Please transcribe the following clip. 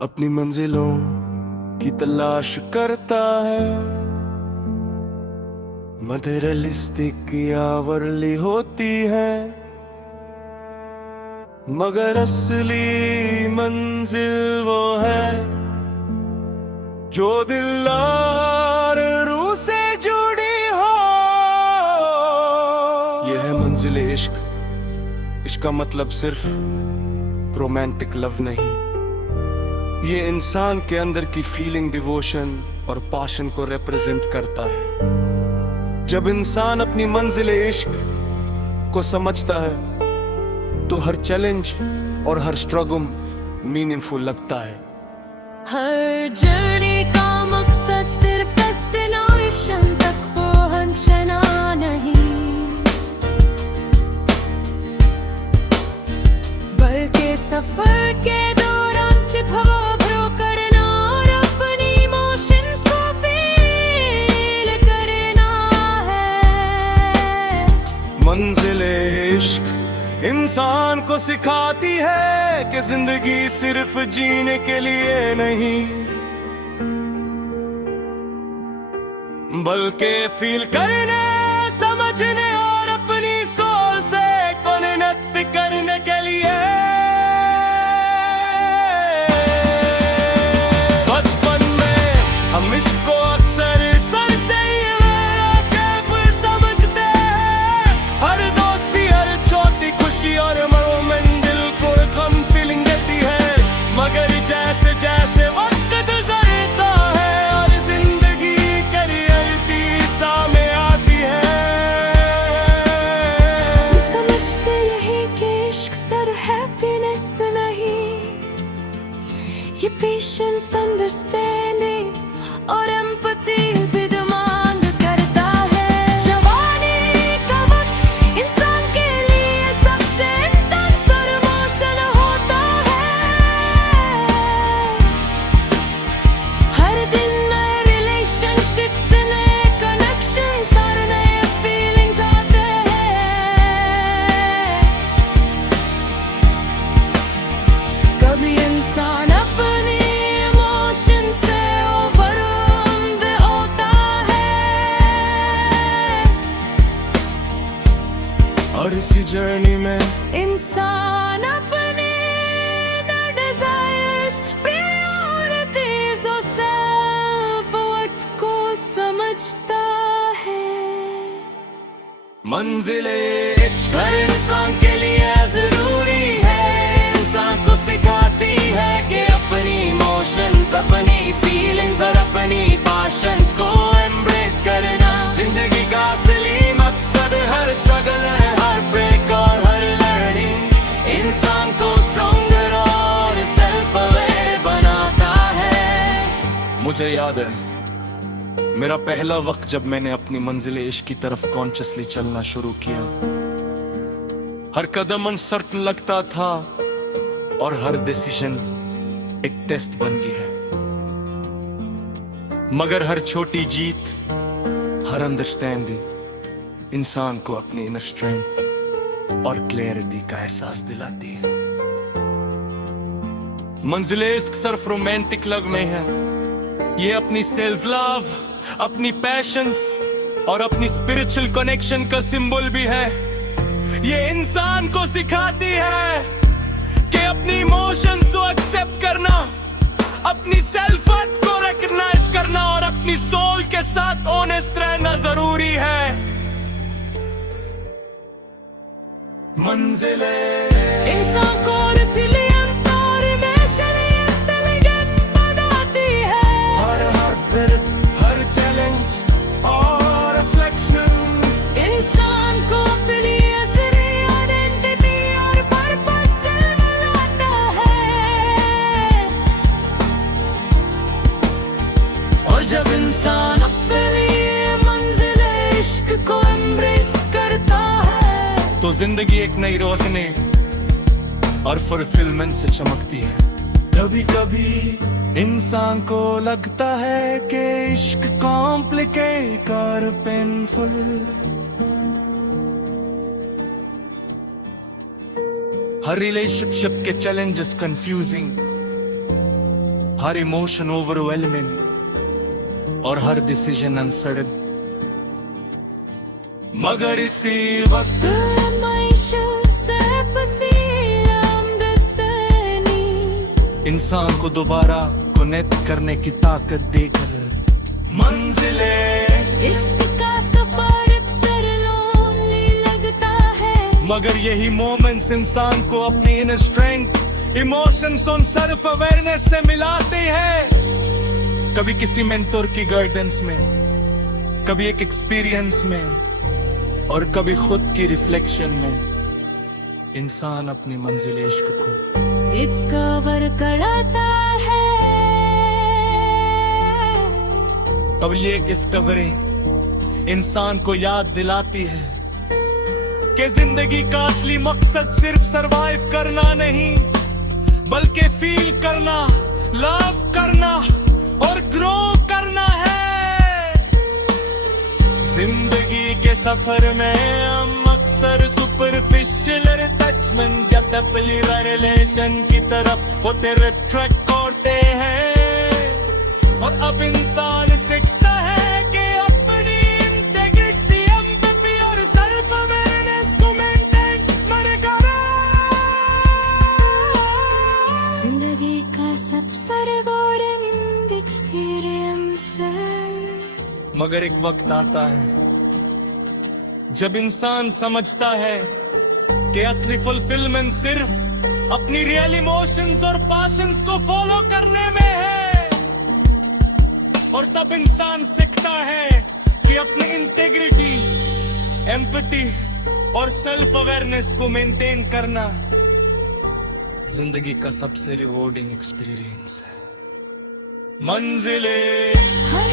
अपनी मंजिलों की तलाश करता है। मटेरियलिस्टिक या वर्ली होती है, मगर असली मंजिल वो है जो दिल और रूह से जुड़ी हो। यह है मंजिल इश्क। इश्क का मतलब सिर्फ रोमांटिक लव नहीं, ये इंसान के अंदर की फीलिंग, डिवोशन और पैशन को रिप्रेजेंट करता है। जब इंसान अपनी मंजिल इश्क को समझता है तो हर चैलेंज और हर स्ट्रगल मीनिंगफुल लगता है। हर जर्नी का मकसद सिर्फ डेस्टिनेशन तक पहुंचना नहीं, बल्कि सफर के दौरान सिर्फ ग्रो करना और अपनी इमोशंस को फील करना है। मंजिल इश्क इंसान को सिखाती है कि जिंदगी सिर्फ जीने के लिए नहीं, बल्कि फील करने, समझने और अपनी सोल से कनेक्ट करने के लिए। बचपन में हम इसको अक्सर समझते हैं, हर दोस्ती, हर छोटी खुशी और मोमेंट दिल को गम फीलिंग देती है। मगर जैसे जैसे वक्त गुजरता है और जिंदगी की रियलिटी सामने आती है, समझते यही कि इश्क सिर्फ हैप्पीनेस नहीं, ये पेशेंस, अंडरस्टैंडिंग और एम्पैथी भी डिमांड करता है। जवानी का वक्त इंसान के लिए सबसे इंटेंस और इमोशनल होता है। हर दिन नए रिलेशनशिप्स, नए कनेक्शंस और नए फीलिंग्स आते हैं। कभी इंसान अपने इमोशन से ओवरवेल्म्ड होता है, और इसी जर्नी में इंसान अपने डिजायर्स, प्रायोरिटीज और सेल्फ वर्थ को समझता है। मंजिल इश्क हर इंसान के लिए जरूरी है। इंसान को सिखाती है कि अपनी इमोशंस, अपनी फीलिंग्स और अपनी पैशंस को एम्ब्रेस करना। जिंदगी का असली मकसद हर स्ट्रगल है, हर ब्रेक और हर लर्निंग इंसान को स्ट्रॉन्गर और सेल्फ अवेयर बनाता है। मुझे याद है मेरा पहला वक्त जब मैंने अपनी मंजिल इश्क की तरफ कॉन्शियसली चलना शुरू किया। हर कदम अनसर्टन लगता था और हर डिसीजन एक टेस्ट बन गया। मगर हर छोटी जीत, हर अंडरस्टैंडिंग इंसान को अपनी इनर स्ट्रेंथ और क्लैरिटी का एहसास दिलाती है। मंजिल इश्क सिर्फ रोमांटिक लव में है, ये अपनी सेल्फ लव, अपनी पैशंस और अपनी स्पिरिचुअल कनेक्शन का सिंबल भी है। ये इंसान को सिखाती है कि अपनी इमोशंस को एक्सेप्ट करना, अपनी सेल्फ वर्थ को रिकॉग्नाइज करना और अपनी सोल के साथ ऑनेस्ट रहना जरूरी है। मंजिल इंसान को resilient और emotionally intelligent बनाती है। हर चैलेंज और रिफ्लेक्शन इंसान को अपनी असली आइडेंटिटी और पर्पस से मिलाता है। और जब इंसान अपनी मंजिल इश्क को एम्ब्रेस करता है तो जिंदगी एक नई रोशनी और फुलफिलमेंट से चमकती है। कभी कभी इंसान को लगता है कि इश्क कॉम्प्लिकेट और पेनफुल, हर रिलेशनशिप के चैलेंजेस कंफ्यूजिंग हर इमोशन ओवरवेलमिंग और हर डिसीजन अनसर्टन, मगर इसी वक्त इंसान को दोबारा कनेक्ट करने की ताकत देकर मंजिले इश्क का सफर अक्सर लोनली लगता है, मगर यही मोमेंट्स इंसान को अपनी इनर स्ट्रेंथ, इमोशंस और सेल्फ अवेयरनेस से मिलाते हैं। कभी किसी मेंटोर की गाइडेंस में, कभी एक एक्सपीरियंस में और कभी खुद की रिफ्लेक्शन में इंसान अपनी मंजिल इश्क को डिस्कवर करता है। अब ये डिस्कवरी इंसान को याद दिलाती है कि जिंदगी का असली मकसद सिर्फ सरवाइव करना नहीं, बल्कि फील करना, लव करना और ग्रो करना है। जिंदगी के सफर में हम अक्सर सुपरफिशियल अटैचमेंट या टपली रिलेशन की तरफ होते रिट्रैक्ट करते हैं, और अब इंसान सीखता है कि अपनी इंटेग्रिटी, एम्पैथी और सेल्फ अवेयरनेस को मेंटेन करेगा। जिंदगी का सबसे गोल्डन एक्सपीरियंस है, मगर एक वक्त आता है जब इंसान समझता है कि असली फुलफिलमेंट सिर्फ अपनी रियल इमोशंस और पैशंस को फॉलो करने में है, और तब इंसान सीखता है कि अपनी इंटेग्रिटी, एम्पैथी और सेल्फ अवेयरनेस को मेंटेन करना जिंदगी का सबसे रिवॉर्डिंग एक्सपीरियंस है। मंजिले हर